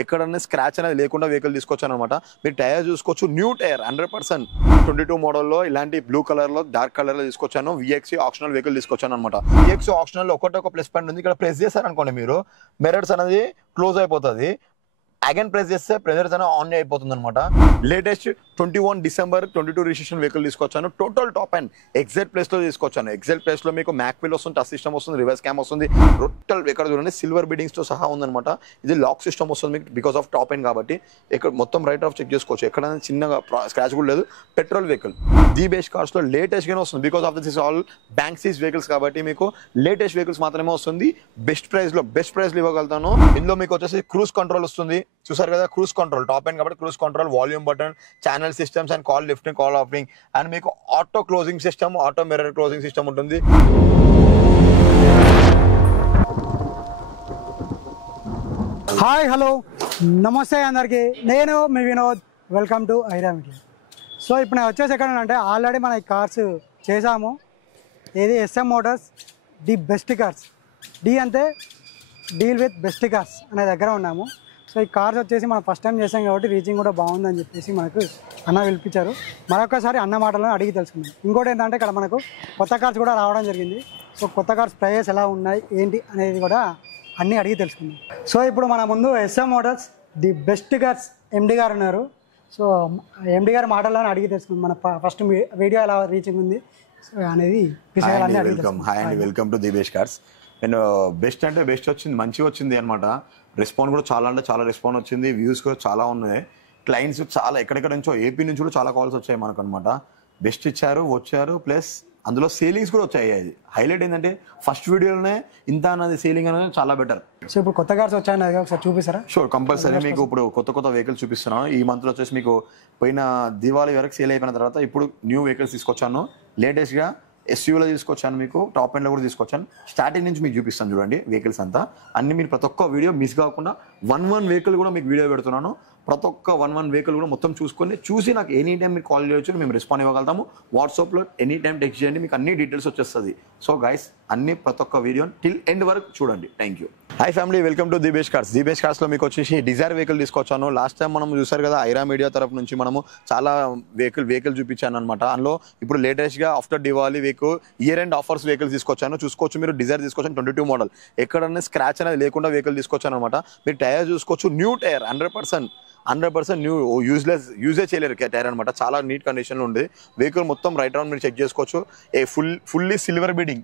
ఎక్కడన్నా స్క్రాచ్ అనేది లేకుండా వెహికల్ తీసుకొచ్చాను అనమాట. మీరు టైర్ చూసుకోవచ్చు, న్యూ టైర్ 100%. 22 మోడల్లో ఇలాంటి బ్లూ కలర్ లో డార్క్ కలర్ లో తీసుకొచ్చాను. విఎక్సీ ఆప్షనల్ వెహికల్ తీసుకొచ్చాను అనమాట. విఎక్సీ ఆప్షనల్ ఒక ప్లస్ పాయింట్ ఉంది. ఇక్కడ ప్రెస్ చేశారనుకోండి మీరు మిర్రర్స్ అనేది క్లోజ్ అయిపోతుంది. అగైన్ ప్రెస్ చేస్తే ప్రెజర్స్ అనేది ఆన్ అయిపోతుంది అనమాట. లేటెస్ట్ 21 డిసెంబర్ 22 రిజిస్ట్రేషన్ వెహికల్ తీసుకొచ్చాను. Total top and exact place లో తీసుకొచ్చాను. ఎగ్జాక్ట్ ప్లేస్ లో మీకు మ్యాక్ వీల్ వస్తుంది, టచ్ సిస్టమ్ వస్తుంది, రివర్స్ క్యామ్ వస్తుంది. టోటల్ ఇక్కడ చూడండి సిల్వర్ బీడింగ్స్ తో సహా ఉందన్నమాట. ఇది లాక్ సిస్టమ్ వస్తుంది మీకు బికాస్ ఆఫ్ టాప్ అండ్ కాబట్టి. ఇక్కడ మొత్తం రైట్ ఆఫ్ చెక్ చేసుకోవచ్చు, ఎక్కడైనా చిన్నగా స్క్రాచ్ కూడా లేదు. Petrol vehicle the best cars లో లేటెస్ట్ గానే వస్తుంది because of this all bank seize vehicles కాబట్టి మీకు లేటెస్ట్ వెహికల్స్ మాత్రమే వస్తుంది. బెస్ట్ ప్రైస్ లో ఇవ్వగలుగుతాను. ఇందులో మీకు వచ్చేసి క్రూజ్ కంట్రోల్ వస్తుంది. చూసారు కదా, క్రూజ్ కంట్రోల్ టాప్ అండ్ కాబట్టి cruise control, volume button, channel systems and call lifting, call offing and మీకు auto closing system, auto mirror closing system ఉంటుంది. హాయ్, హలో, నమస్తే అందరికి. నేను మీ Vinod. Welcome to Aira media. So ఇప్పుడు నేను వచ్చేసి ఎక్కడ అంటే ఆల్రెడీ మన ఈ కార్స్ చేసాము. ఇది SM motors the best cars, D అంటే డీల్ విత్ బెస్ట్ కార్స్ అనే దగ్గర ఉన్నాము. సో ఈ కార్స్ వచ్చేసి మనం ఫస్ట్ టైం చేసాం కాబట్టి రీచింగ్ కూడా బాగుందని చెప్పేసి మనకు అన్న పిలిపించారు. మరొకసారి అన్న మాటలను అడిగి తెలుసుకుందాం. ఇంకోటి ఏంటంటే ఇక్కడ మనకు కొత్త కార్స్ కూడా రావడం జరిగింది. సో కొత్త కార్స్ ప్రైజెస్ ఎలా ఉన్నాయి ఏంటి అనేది కూడా అన్నీ అడిగి తెలుసుకుందాం. సో ఇప్పుడు మన ముందు SM motors the best cars MD గారు ఉన్నారు. సో ఎండి గారి మాటలను అడిగి తెలుసుకుందాం. మన ఫస్ట్ వీడియో ఎలా రీచింగ్ ఉంది సో అనేది welcome to the best cars. నేను బెస్ట్ అంటే బెస్ట్ వచ్చింది, మంచిగా వచ్చింది అనమాట. రెస్పాన్స్ కూడా చాలా అంటే చాలా రెస్పాన్స్ వచ్చింది. వ్యూస్ కూడా చాలా ఉన్నాయి. క్లయింట్స్ చాలా ఎక్కడెక్కడ నుంచో, ఏపీ నుంచి కూడా చాలా కాల్స్ వచ్చాయి మనకు అనమాట. బెస్ట్ ఇచ్చారు, వచ్చారు, ప్లస్ అందులో సేలింగ్స్ కూడా వచ్చాయి. అది హైలైట్ ఏంటంటే ఫస్ట్ వీడియోలోనే ఇంత అన్నది సేలింగ్ అనేది చాలా బెటర్. సో ఇప్పుడు కొత్త కార్స్ వచ్చాయి ఒకసారి చూపిస్తారా? Sure, compulsory. మీకు ఇప్పుడు కొత్త వెహికల్స్ చూపిస్తున్నాను. ఈ మంత్లో వచ్చేసి మీకు పోయిన దివాళీ వరకు సేల్ అయిపోయిన తర్వాత ఇప్పుడు న్యూ వెహికల్స్ తీసుకొచ్చాను. లేటెస్ట్గా ఎస్యూలో తీసుకొచ్చాను, మీకు టాప్ ఎండ్లో కూడా తీసుకొచ్చాను. స్టార్టింగ్ నుంచి మీకు చూపిస్తాను చూడండి వెహికల్స్ అంతా. అన్ని మీరు ప్రతి ఒక్క వీడియో మిస్ కాకుండా వన్ వెహికల్ కూడా మీకు వీడియో పెడుతున్నాను. ప్రతి ఒక్క వన్ వెహికల్ కూడా మొత్తం చూసి నాకు ఎనీ టైం మీరు కాల్ చేయొచ్చు, మేము రెస్పాండ్ ఇవ్వగలుగుతాము. వాట్సాప్లో ఎనీ టైం టెక్స్ట్ చేయండి, మీకు అన్ని డీటెయిల్స్ వచ్చేస్తుంది. సో గైస్ అన్ని ప్రతి ఒక్క వీడియో టిల్ ఎండ్ వరకు చూడండి. Thank you. Hi family, welcome to the best cars. The best కార్స్లో మీకు వచ్చేసి డిజైర్ వెహికల్ తీసుకొచ్చాను. లాస్ట్ టైం మనం చూసారు కదా, ఐరా మీడియా తరఫు నుంచి మనము చాలా వెహికల్ చూపించాను అనమాట. అందులో ఇప్పుడు లేటెస్ట్గా after Diwali year end offers vehicles తీసుకొచ్చాను. చూసుకోవచ్చు, మీరు డిజైర్ తీసుకొచ్చాను 22 మోడల్. ఎక్కడన్నా స్క్రాచ్ అనేది లేకుండా వెహికల్ తీసుకొచ్చాను అనమాట. మీరు టైర్ చూసుకోవచ్చు, న్యూ టైర్ 100% న్యూ, యూజే చేయలేరు టైర్ అనమాట. చాలా నీట్ కండిషన్లో ఉంది వెహికల్. మొత్తం రైట్ రౌండ్ మీరు చెక్ చేసుకోవచ్చు. Fully silver beading,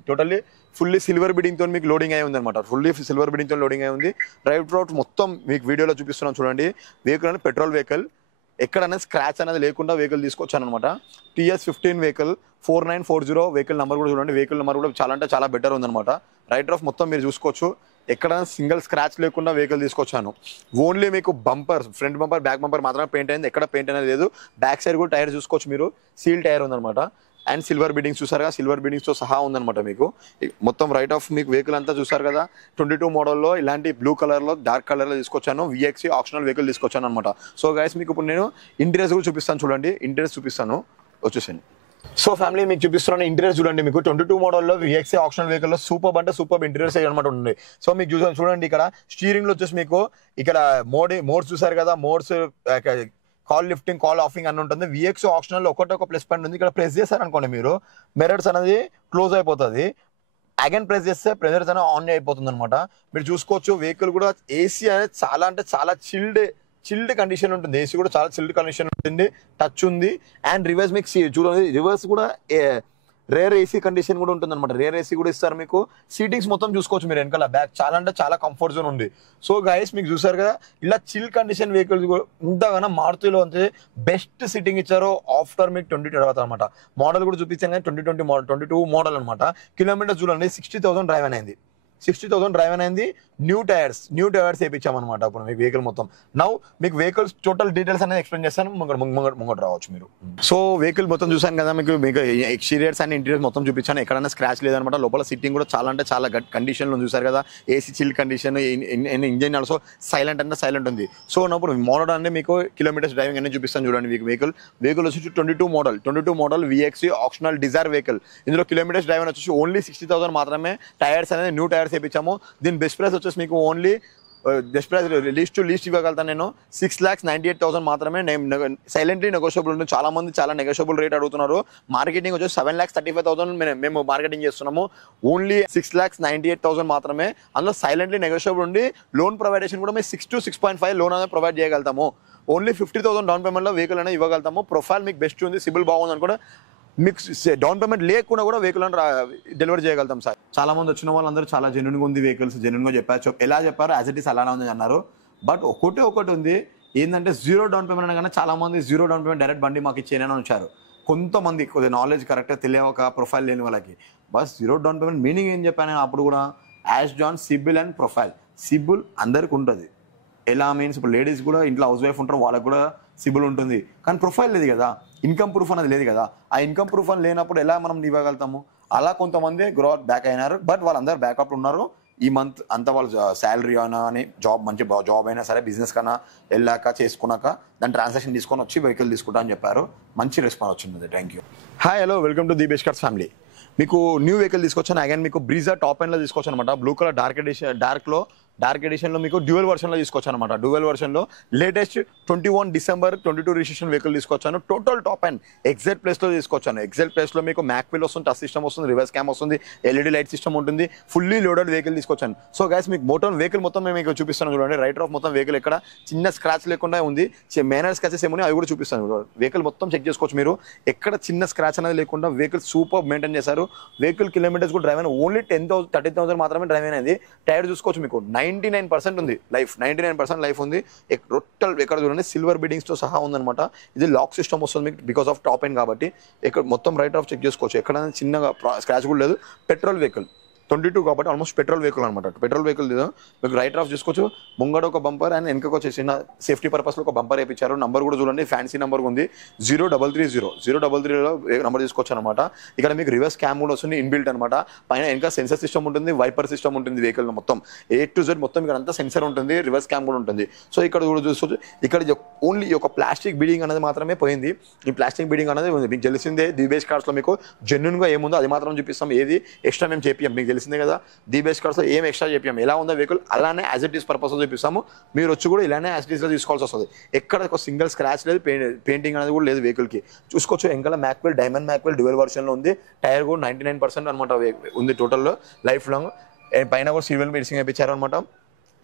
fully silver బీడింగ్తో మీకు లోడింగ్ అయి ఉంది అనమాట. ఫుల్లీ సిల్వర్ బీడింగ్తో లోడింగ్ అయి ఉంది. డ్రైవ్ రోడ్ మొత్తం మీకు వీడియోలో చూపిస్తున్నాం చూడండి. వెహికల్ అనేది పెట్రోల్ వెహికల్. ఎక్కడైనా స్క్రాచ్ అనేది లేకుండా వెహికల్ తీసుకొచ్చాను అనమాట. TS15 వెహికల్ 4940 వెహికల్ నెంబర్ కూడా చూడండి. వెహికల్ నెంబర్ కూడా చాలా అంటే చాలా బెటర్ ఉందన్నమాట. రైట్ ఆఫ్ మొత్తం మీరు చూసుకోవచ్చు. ఎక్కడైనా సింగిల్ స్క్రాచ్ లేకుండా వెహికల్ తీసుకొచ్చాను. ఓన్లీ మీకు bumper, front bumper, back bumper మాత్రమే పెయింట్ అయింది. ఎక్కడ పెయింట్ అనేది లేదు. బ్యాక్ సైడ్ కూడా టైర్ చూసుకోవచ్చు మీరు, సీల్ టైర్ ఉందన్నమాట. అండ్ సిల్వర్ బీడింగ్స్ చూసారు కదా, సిల్వర్ బీడింగ్స్తో సహా ఉందన్నమాట. మీకు మొత్తం రైట్ ఆఫ్ మీకు వెహికల్ అంతా చూసారు కదా. 22 మోడల్లో ఇలాంటి బ్లూ కలర్లో డార్క్ కలర్లో తీసుకొచ్చాను. విఎక్సీ ఆప్షనల్ వెహికల్ తీసుకొచ్చాను అనమాట. సో గైస్ మీకు ఇప్పుడు నేను ఇంటీరియర్స్ కూడా చూపిస్తాను చూడండి. ఇంటీరియర్స్ చూపిస్తాను, వచ్చేసాను. సో ఫ్యామిలీ మీకు చూపిస్తున్నాను ఇంటీరియర్స్ చూడండి. మీకు 22 మోడల్లో విఎక్సీ ఆప్షనల్ వెహికల్లో సూపర్ అంటే సూపర్ ఇంటీరియర్స్ అనమాట ఉంది. సో మీకు చూడండి, ఇక్కడ స్టీరింగ్ లో వచ్చేసి మీకు ఇక్కడ మోడ్స్ చూసారు కదా. Modes, call lifting, call offing అని ఉంటుంది. విఎక్సీ ఆప్షనల్ ఒక ప్లస్ పాయింట్ ఉంది. ఇక్కడ ప్రెస్ చేశారనుకోండి మీరు మిర్రర్స్ అనేది క్లోజ్ అయిపోతుంది. అగైన్ ప్రెస్ చేస్తే ప్రెజర్స్ అనేది ఆన్ అయిపోతుంది అనమాట. మీరు చూసుకోవచ్చు వెహికల్ కూడా ఏసీ అనేది చాలా అంటే చాలా చిల్డ్ కండిషన్ ఉంటుంది. ఏసీ కూడా చాలా చిల్డ్ కండిషన్ ఉంటుంది. టచ్ ఉంది. అండ్ రివర్స్ మీకు చూడండి, రివర్స్ కూడా రేర్ ఏసీ కండిషన్ కూడా ఉంటుంది అనమాట. రేర్ ఏసీ కూడా ఇస్తారు మీకు. సీటింగ్స్ మొత్తం చూసుకోవచ్చు మీరు వెనకాల. బ్యాక్ చాలా అంటే చాలా కంఫర్ట్ జోన్ ఉంది. సో గైస్ మీకు చూసారు కదా, ఇలా చిల్ కండిషన్ వెహికల్స్ ఇంతగానో మారుతిలో అంతే బెస్ట్ సిట్టింగ్ ఇచ్చారు. ఆఫ్టర్ మీకు 20 తర్వాత అనమాట. మోడల్ కూడా చూపించాను కానీ 2020 మోడల్, 22 మోడల్ అనమాట. కిలోమీటర్స్ చూడండి 60,000 డ్రైవ్ అనేది. 60,000 డ్రైవ్ అనేది. న్యూ టైర్స్ వేయించామన్నమాట. అప్పుడు మీకు వెహికల్ మొత్తం నౌ మీకు వెహికల్స్ టోటల్ డీటెయిల్స్ అనేది ఎక్స్ప్లెయిన్ చేస్తాను. ముంగట రావచ్చు మీరు. సో వెహికల్ మొత్తం చూసాను కదా, మీకు ఎక్స్టీరియర్స్ అండ్ ఇంటీరియర్స్ మొత్తం చూపించాను. ఎక్కడైనా స్క్రాచ్ లేదనమాట. లోపల సిట్టింగ్ కూడా చాలా అంటే చాలా గట్ కండిషన్లో చూసారు కదా. AC chill condition, engine also silent అంటే సైలెంట్ ఉంది. సో ఇప్పుడు మోడల్ అంటే మీకు కిలోమీటర్స్ డ్రైవింగ్ అనేది చూపిస్తాను చూడండి. మీకు వెహికల్ వచ్చి 22 మోడల్ విఎక్సీ ఆప్షనల్ డిజైర్ వెహికల్. ఇందులో కిలోమీటర్స్ డ్రైవింగ్ వచ్చేసి ఓన్లీ 60,000 మాత్రమే. టైర్స్ అనేది న్యూ టైర్స్ వేయించాము. దీని బెస్ట్ ప్రైస్ వచ్చేసి మీకు ఓన్లీ బెస్ట్ ప్రైస్ లీస్ట్ ఇవ్వగలుగుతాను నేను 6,98,000 మాత్రమే. నేను సైలెంట్లీ నెగోషియబుల్ ఉంటుంది. చాలా మంది చాలా నెగోషియబుల్ రేట్ అడుగుతున్నారు. మార్కెటింగ్ వచ్చేసి 7,35,000 మేము మార్కెటింగ్ చేస్తున్నాము. ఓన్లీ 6,98,000 మాత్రమే. అందులో సైలెంట్లీ నెగోషియబుల్ ఉండి లోన్ ప్రొవైడేషన్ కూడా మేము 6 to 6.5 లోన్ అనేది ప్రొవైడ్ చేయగలుగుతాము. ఓన్లీ 50,000 డౌన్ పేమెంట్లో వెహికల్ అనేది ఇవ్వగలుగుతాము. ప్రొఫైల్ మీకు బెస్ట్ ఉంది, సిబిల్ బాగుంది అనుకుంటే మీకు డౌన్ పేమెంట్ లేకుండా కూడా వెహికల్ అని డెలివరీ చేయగలుగుతాం సార్. చాలా మంది వచ్చిన వాళ్ళందరూ చాలా జెన్యున్గా ఉంది వెహికల్స్, జెన్యున్గా చెప్పారు. ఎలా చెప్పారు యాజ్ ఇట్ ఈస్ అలానే ఉంది అన్నారు. బట్ ఒకటి ఉంది ఏంటంటే జీరో డౌన్ పేమెంట్ అనగానే చాలా మంది జీరో డౌన్ పేమెంట్ డైరెక్ట్ బండి మాకు ఇచ్చేయని వచ్చారు. కొంతమంది కొద్దిగా నాలెడ్జ్ కరెక్ట్గా తెలియక ప్రొఫైల్ లేని వాళ్ళకి బస్ జీరో డౌన్ పేమెంట్ మీనింగ్ ఏం చెప్పాను నేను అప్పుడు కూడా, యాజ్ జాన్ సిబిల్ అండ్ ప్రొఫైల్. సిబిల్ అందరికి ఉంటుంది. ఎలా మీన్స్ ఇప్పుడు లేడీస్ కూడా ఇంట్లో హౌస్ వైఫ్ ఉంటారు, వాళ్ళకి కూడా సిబిల్ ఉంటుంది. కానీ ప్రొఫైల్ లేదు కదా, ఇన్కమ్ ప్రూఫ్ అనేది లేదు కదా. ఆ ఇన్కమ్ ప్రూఫ్ అని లేనప్పుడు ఎలా మనం ఇవ్వగలుగుతాము? అలా కొంతమంది గ్రోత్ బ్యాక్ అయినారు. బట్ వాళ్ళందరూ బ్యాకప్ ఉన్నారు. ఈ మంత్ అంతా వాళ్ళు శాలరీ అయినా అని మంచి జాబ్ అయినా సరే బిజినెస్ కన్నా వెళ్ళాక చేసుకున్నాక దాని ట్రాన్సాక్షన్ తీసుకొని వచ్చి వెహికల్ తీసుకుంటా అని చెప్పారు. మంచి రెస్పాన్స్ వచ్చింది. Thank you. Hi hello, welcome to the best cars family. మీకు న్యూ వెహికల్ తీసుకొచ్చాను. అగైన్ మీకు బ్రీజా టాప్ ఎండ్లో తీసుకొచ్చాను అనమాట. బ్లూ కలర్ డార్క్ ఎడిషన్లో మీకు డ్యూయల్ వర్షన్లో తీసుకొచ్చాను అనమాట. డ్యూయల్ వర్షన్లో లేటెస్ట్ 21 December 22 రిజిస్ట్రేషన్ వెహికల్ తీసుకొచ్చాను. టోటల్ టాప్ అండ్ ఎగ్జాక్ట్ ప్లేస్లో తీసుకొచ్చాను. ఎగ్జాక్ట్ ప్లేస్లో మీకు మ్యాక్విల్ వస్తుంది, టచ్ సిస్టమ్ వస్తుంది, రివర్స్ క్యామ్ వస్తుంది, ఎల్ఈడి లైట్ సిస్టమ్ ఉంటుంది. ఫుల్లీ లోడెడ్ వెహికల్ తీసుకొచ్చాను. సో గైస్ మీకు మోటార్ వెహికల్ మొత్తం మేము మీకు చూపిస్తాను చూడండి. రైట్ ఆఫ్ మొత్తం వెహికల్ ఎక్కడ చిన్న స్క్రాచ్ లేకుండా ఉంది. మేనర్ స్క్రాచెస్ ఏమో అవి కూడా చూపిస్తాను. వెహికల్ మొత్తం చెక్ చేసుకోవచ్చు మీరు. ఎక్కడ చిన్న స్క్రాచ్ అనేది లేకుండా వెహికల్ సూపర్ మెయింటైన్ చేశారు. వెహికల్ కిలోమీటర్స్ కూడా డ్రైవ్ అయిన ఓన్లీ 13,000 మాత్రమే డ్రైవ్ అయినది. టైర్ చూసుకోవచ్చు మీకు 99% ఉంది లైఫ్, 99% లైఫ్ ఉంది. టోటల్ ఎక్కడ చూడండి సిల్వర్ బీడింగ్స్తో సహా ఉందన్నమాట. ఇది లాక్ సిస్టమ్ వస్తుంది మీకు బికాస్ ఆఫ్ టాప్ ఎండ్ కాబట్టి. ఇక్కడ మొత్తం రైట్ ఆఫ్ చెక్ చేసుకోవచ్చు. ఎక్కడ చిన్నగా స్క్రాచ్ కూడా లేదు. పెట్రోల్ వెహికల్ 22 కాబట్టి ఆల్మోస్ట్ పెట్రోల్ వెహికల్ అనమాట. పెట్రోల్ వెహికల్ మీకు రైట్ ఆఫ్ చేసుకోవచ్చు. ముంగడ ఒక బంపర్ అండ్ వెనకకు వచ్చేసి చిన్న సేఫ్టీ పర్పస్లో ఒక బంపర్ వేయించారు. నంబర్ కూడా చూడండి, ఫ్యాన్సీ నెంబర్ ఉంది. 0330 నెంబర్ తీసుకోవచ్చు అనమాట. ఇక్కడ మీకు రివర్స్ క్యామ్ కూడా వస్తుంది ఇన్బిల్ట్ అనమాట. పైన వెనక సెన్సర్ సిస్టమ్ ఉంటుంది, వైపర్ సిస్టమ్ ఉంటుంది. వెహికల్ మొత్తం A to Z మొత్తం ఇక్కడ అంతా సెన్సర్ ఉంటుంది, రివర్స్ క్యామ్ కూడా ఉంటుంది. సో ఇక్కడ కూడా చూసుకోవచ్చు. ఇక్కడ ఓన్లీ ఒక ప్లాస్టిక్ బీడింగ్ అనేది మాత్రమే పోయింది. ఈ ప్లాస్టిక్ బీడింగ్ అనేది ఉంది. మీకు తెలిసిందే ది బెస్ట్ కార్స్లో మీకు జెన్యున్గా ఏముందో అది మాత్రం చూపిస్తాం. ఏది ఎక్స్ట్రా మేము చేపియం మీకు తెలిసిందే కదా. ది బెస్ట్ కార్స్లో ఏం ఎక్స్ట్రా చెప్పాము, ఎలా ఉందో వెహికల్ అలానే యాజ్ ఇట్ ఈస్ పర్పస్లో చూపిస్తాము. మీరు వచ్చి కూడా ఇలానే యాజ్ ఇట్ ఈస్లో తీసుకోవాల్సి వస్తుంది. ఎక్కడ ఒక సింగిల్ స్క్రాచ్ లేదు, పెయింటింగ్ అనేది కూడా లేదు వెహికల్కి. చూసుకోవచ్చు వెనకాల మ్యాక్వెల్, డైమండ్ మ్యాక్వెల్ డ్యూయల్ వర్షన్లో ఉంది. టైర్ కూడా 99% అనమాట ఉంది టోటల్లో లైఫ్ లాంగ్. పైన కూడా సిల్వర్ బీడింగ్ వేయించారు అనమాట.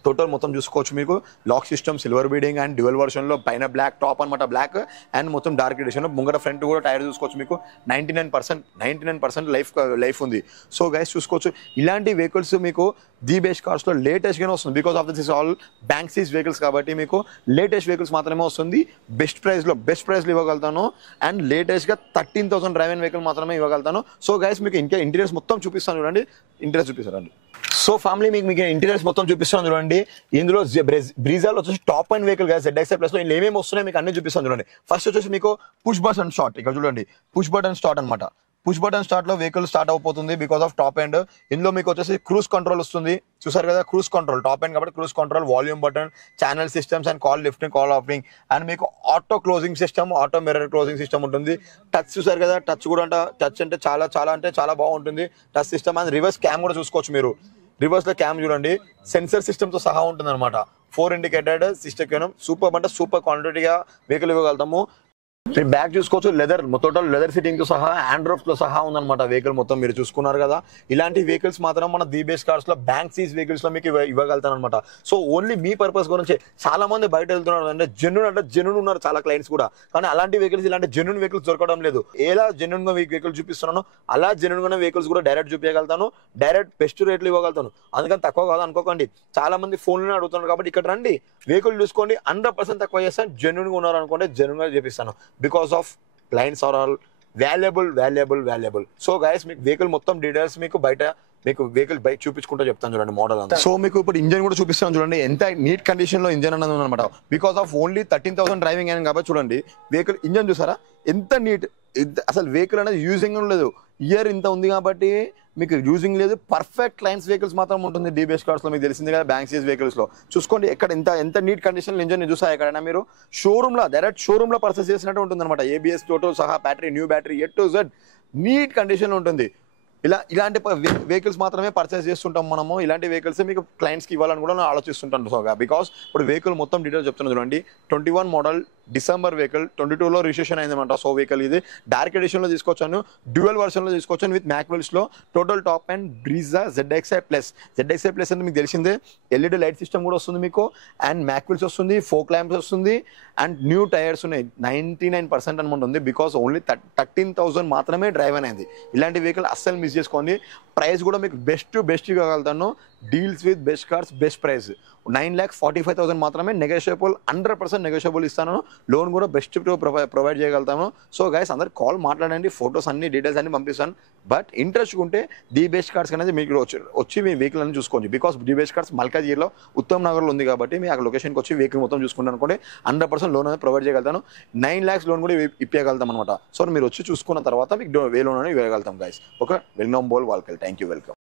టోటల్ మొత్తం చూసుకోవచ్చు మీకు lock system, silver beading and dual వర్షన్లో పైన బ్లాక్ టాప్ అనమాట, బ్లాక్ అండ్ మొత్తం డార్క్ ఎడిషన్. ముంగట ఫ్రంట్ కూడా టైర్ చూసుకోవచ్చు మీకు 99% లైఫ్ ఉంది. సో గైస్ చూసుకోవచ్చు ఇలాంటి వెహికల్స్ మీకు ది బెస్ట్ కార్స్లో లేటెస్ట్గానే వస్తుంది. Because of this is all bank seize vehicles కాబట్టి మీకు లేటెస్ట్ వెహికల్స్ మాత్రమే వస్తుంది. బెస్ట్ ప్రైస్లో ఇవ్వగలుగుతాను. అండ్ లేటెస్ట్గా 13,000 డ్రైవ్ అయిన వెహికల్ మాత్రమే ఇవ్వగలుగుతాను. సో గైస్ మీకు ఇంకా ఇంటీరియర్స్ మొత్తం చూపిస్తాను చూడండి. ఇంటీరియర్స్ చూపిస్తారండి. సో ఫ్యామిలీ మీకు ఇంటీరియర్స్ మొత్తం చూపిస్తాను చూడండి. ఇందులో బ్రీజాలో వచ్చేసి టాప్ అండ్ వెహికల్ గా ZXi ప్లస్ లో ఏమేమి వస్తున్నాయి మీకు అన్ని చూపిస్తాను చూడండి. ఫస్ట్ వచ్చేసి మీకు పుష్ బటన్ స్టార్ట్. ఇక్కడ చూడండి పుష్ బటన్ స్టార్ట్ అనమాట. పుష్ బటన్ స్టార్ట్ లో వెహికల్ స్టార్ట్ అయిపోతుంది బికాస్ ఆఫ్ టాప్ ఎండ్. ఇందులో మీకు వచ్చేసి క్రూజ్ కంట్రోల్ వస్తుంది. చూసారు కదా క్రూజ్ కంట్రోల్, టాప్ ఎండ్ కాబట్టి cruise control, volume button, channel systems and call lifting, call offing and మీకు auto closing system, auto mirror closing system ఉంటుంది. టచ్ చూసారు కదా, టచ్ కూడా టచ్ అంటే చాలా బాగుంటుంది touch system. And reverse cam కూడా చూసుకోవచ్చు మీరు. రివర్స్ లో క్యామ్ చూడండి సెన్సర్ సిస్టమ్ తో సహా ఉంటుంది అనమాట. 4 ఇండికేటెడ్ సిస్టమ్ సూపర్ అంటే సూపర్ క్వాంటిటీగా వెహికల్ ఇవ్వగలుగుతాము. మీరు బ్యాక్ చూసుకోవచ్చు, లెదర్ టోటల్ లెదర్ సిట్టింగ్ తో సహా ఆండ్రాయిడ్ తో సహా ఉందన్నమాట వెహికల్ మొత్తం. మీరు చూసుకున్నారు కదా, ఇలాంటి వెహికల్స్ మాత్రం మన ది బెస్ట్ కార్స్ లో బ్యాంక్ సీజ్ వెహికల్స్ లో మీకు ఇవ్వగలుగుతాను అనమాట. సో ఓన్లీ మీ పర్పస్ గురించి చాలా మంది బయట వెళ్తున్నారు అంటే జెన్యూన్ ఉన్నారు చాలా క్లయింట్స్ కూడా. కానీ అలాంటి వెహికల్స్ ఇలాంటి జెన్యూన్ వెహికల్స్ దొరకడం లేదు. ఎలా జెన్యూన్ గా వెహికల్ చూపిస్తున్నాను అలా జెన్యూన్ గా వెహికల్స్ కూడా డైరెక్ట్ చూపించగలుగుతాను. డైరెక్ట్ బెస్ట్ రేట్లు ఇవ్వగలుగుతాను. అందుకని తక్కువ కాదు అనుకోకండి. చాలా మంది ఫోన్లోనే అడుగుతున్నారు కాబట్టి ఇక్కడ రండి, వెహికల్ చూసుకోండి. 100% తక్కువ చేస్తాను. జెన్యూన్ గా ఉన్నారు అనుకోండి, జెన్యూన్ గా చేపిస్తాను. Because of clients are all valuable. So guys మీకు వెహికల్ మొత్తం డీటెయిల్స్ మీకు బయట మీకు వెహికల్ బైక్ చూపించుకుంటూ చెప్తాను చూడండి మోడల్ అంతా. సో మీకు ఇప్పుడు ఇంజన్ కూడా చూపిస్తాను చూడండి. ఎంత నీట్ కండిషన్ లో ఇంజన్ అనేది ఉందన్నమాట. బికాస్ ఆఫ్ ఓన్లీ 13,000 డ్రైవింగ్ అయింది కాబట్టి చూడండి వెహికల్ ఇంజన్ చూసారా ఎంత నీట్. అసలు వెహికల్ అనేది యూజింగ్ లేదు. ఇయర్ ఇంత ఉంది కాబట్టి మీకు యూజింగ్ లేదు. పర్ఫెక్ట్ క్లయింట్స్ వెహికల్స్ మాత్రం ఉంటుంది డి బెస్ట్ కార్స్ లో. మీకు తెలిసింది కదా బ్యాంక్ సీజ్ వెహికల్స్ లో. చూసుకోండి ఎక్కడ ఎంత నీట్ కండిషన్ ఇంజన్ చూసారు ఎక్కడైనా మీరు. షోరూమ్ లో డైరెక్ట్ షోరూమ్ లో పర్చేస్ చేసినట్టు ఉంటుంది అనమాట. ABS టోటల్ సహా battery, new battery A to Z neat condition లో ఉంటుంది. ఇలాంటి వెహికల్స్ మాత్రమే పర్చేస్ చేస్తుంటాం మనము. ఇలాంటి వెహికల్స్ మీకు క్లయింట్స్కి ఇవ్వాలని కూడా నేను ఆలోచిస్తుంటాను. సో బికాస్ ఇప్పుడు వెహికల్ మొత్తం డీటెయిల్స్ చెప్తున్నాను చూడండి. 21 మోడల్ డిసెంబర్ వెహికల్, 22లో రిజిస్ట్రేషన్ అయిందన్నమాట. సో వెహికల్ ఇది డైరెక్ట్ ఎడిషన్లో తీసుకొచ్చాను, డ్యూయల్ వర్షన్లో తీసుకొచ్చాను విత్ మ్యాక్వెల్స్లో. Total top and Brezza ZXi plus అంటే మీకు తెలిసిందే. LED లైట్ సిస్టమ్ కూడా వస్తుంది మీకు, అండ్ మ్యాక్వెల్స్ వస్తుంది, ఫోక్ ల్యాంప్స్ వస్తుంది, అండ్ న్యూ టైర్స్ ఉన్నాయి. 99% అనమాట ఉంది. బికాస్ ఓన్లీ 13,000 మాత్రమే డ్రైవ్ అనేది. ఇలాంటి వెహికల్ అస్సలు మిస్ చేసుకోండి. ప్రైస్ కూడా మీకు బెస్ట్ ఇవ్వగలుగుతాను. Deals with best cars, best price. 9,45,000 మాత్రమే. నెగోషియబుల్, 100% నెగోషియబుల్ ఇస్తాను. లోన్ కూడా బెస్ట్ ప్రొవైడ్ చేయగలుగుతాను. సో గైస్ అందరు కాల్ మాట్లాడండి, ఫొటోస్ అన్ని డీటెయిల్స్ అన్ని పంపిస్తాను. బట్ ఇంట్రెస్ట్ ఉంటే ది బెస్ట్ కార్స్ అనేది మీకు వచ్చి మీ వెహికల్ అన్ని చూసుకోండి. బికాస్ ది బెస్ట్ కార్స్ మల్కాజ్గిరిలో ఉత్తమ్ నగర్లో ఉంది కాబట్టి మీ అక్కడ లొకేషన్కి వచ్చి వెహికల్ మొత్తం చూసుకుంటాను అనుకోండి. 100% లోన్ అనేది ప్రొవైడ్ చేయగలుగుతాను. 9 lakhs లోన్ కూడా ఇప్పగలుగుతాం అనమాట. సో మీరు వచ్చి చూసుకున్న తర్వాత మీకు లోన్ అనేది ఇవ్వగలుగుతాం గైస్. ఓకే, వెల్కమ్ బోల్ వాల్కల్. Thank you, welcome.